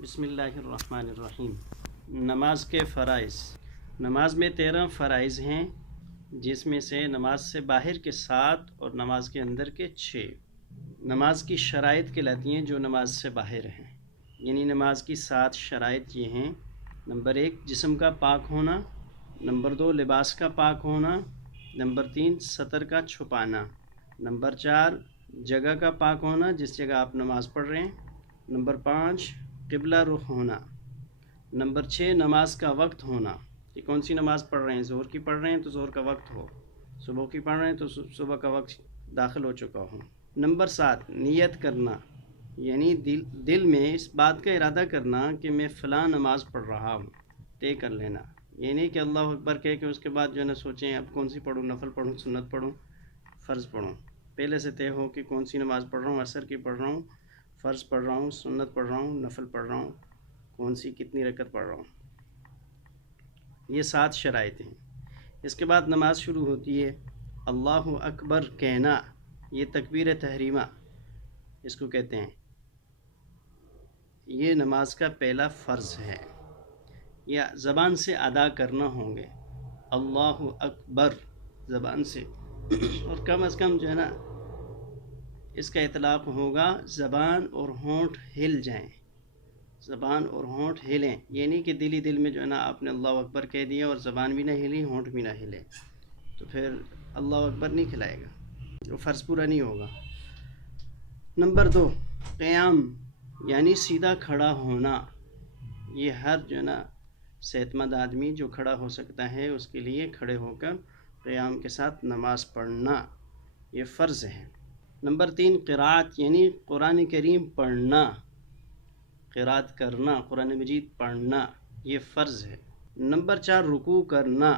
بسم اللہ الرحمن الرحیم۔ نماز کے فرائض۔ نماز میں 13 فرائض ہیں، جس میں سے نماز سے باہر کے 7 اور نماز کے اندر کے 6 نماز کی شرائط کہلاتی ہیں جو نماز سے باہر ہیں۔ یعنی نماز کی 7 شرائط یہ ہیں: نمبر 1 جسم کا پاک ہونا، نمبر 2 لباس کا پاک ہونا، نمبر 3 سطر کا چھپانا، نمبر 4 جگہ کا پاک ہونا جس جگہ آپ نماز پڑھ رہے ہیں، نمبر 5 قبلہ رخ ہونا، نمبر 6 نماز کا وقت ہونا کہ کون سی نماز پڑھ رہے ہیں، ظہر کی پڑھ رہے ہیں تو ظہر کا وقت ہو، صبح کی پڑھ رہے ہیں تو صبح کا وقت داخل ہو چکا ہو، نمبر 7 نیت کرنا، یعنی دل میں اس بات کا ارادہ کرنا کہ میں فلاں نماز پڑھ رہا ہوں، طے کر لینا، یہ نہیں کہ اللہ اکبر کہہ کے اس کے بعد جو ہے نا سوچیں اب کون سی پڑھوں، نفل پڑھوں، سنت پڑھوں، فرض پڑھوں۔ پہلے سے طے ہو کہ کون سی نماز پڑھ رہا ہوں، عصر کی پڑھ رہا ہوں، فرض پڑھ رہا ہوں، سنت پڑھ رہا ہوں، نفل پڑھ رہا ہوں، کون سی کتنی رکعت پڑھ رہا ہوں۔ یہ 7 شرائط ہیں۔ اس کے بعد نماز شروع ہوتی ہے، اللہ اکبر کہنا، یہ تکبیر تحریمہ اس کو کہتے ہیں، یہ نماز کا پہلا فرض ہے، یا زبان سے ادا کرنا ہوں گے، اللہ اکبر زبان سے، اور کم از کم جو ہے نا اس کا اطلاق ہوگا زبان اور ہونٹ ہل جائیں، زبان اور ہونٹ ہلیں، یہ نہیں کہ دل ہی دل میں جو ہے نا آپ نے اللہ اکبر کہہ دیا اور زبان بھی نہ ہلی ہونٹ بھی نہ ہلے، تو پھر اللہ اکبر نہیں کھلائے گا، وہ فرض پورا نہیں ہوگا۔ نمبر 2 قیام، یعنی سیدھا کھڑا ہونا، یہ ہر جو ہے نا صحت مند آدمی جو کھڑا ہو سکتا ہے اس کے لیے کھڑے ہو کر قیام کے ساتھ نماز پڑھنا یہ فرض ہے۔ نمبر 3 قرأت، یعنی قرآن کریم پڑھنا، قرأت کرنا، قرآن مجید پڑھنا یہ فرض ہے۔ نمبر 4 رکوع کرنا،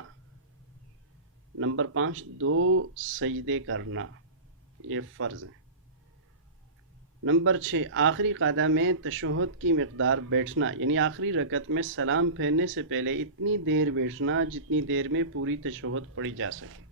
نمبر 5 2 سجدے کرنا یہ فرض ہے۔ نمبر 6 آخری قعدہ میں تشہد کی مقدار بیٹھنا، یعنی آخری رکعت میں سلام پھیرنے سے پہلے اتنی دیر بیٹھنا جتنی دیر میں پوری تشہد پڑھی جا سکے۔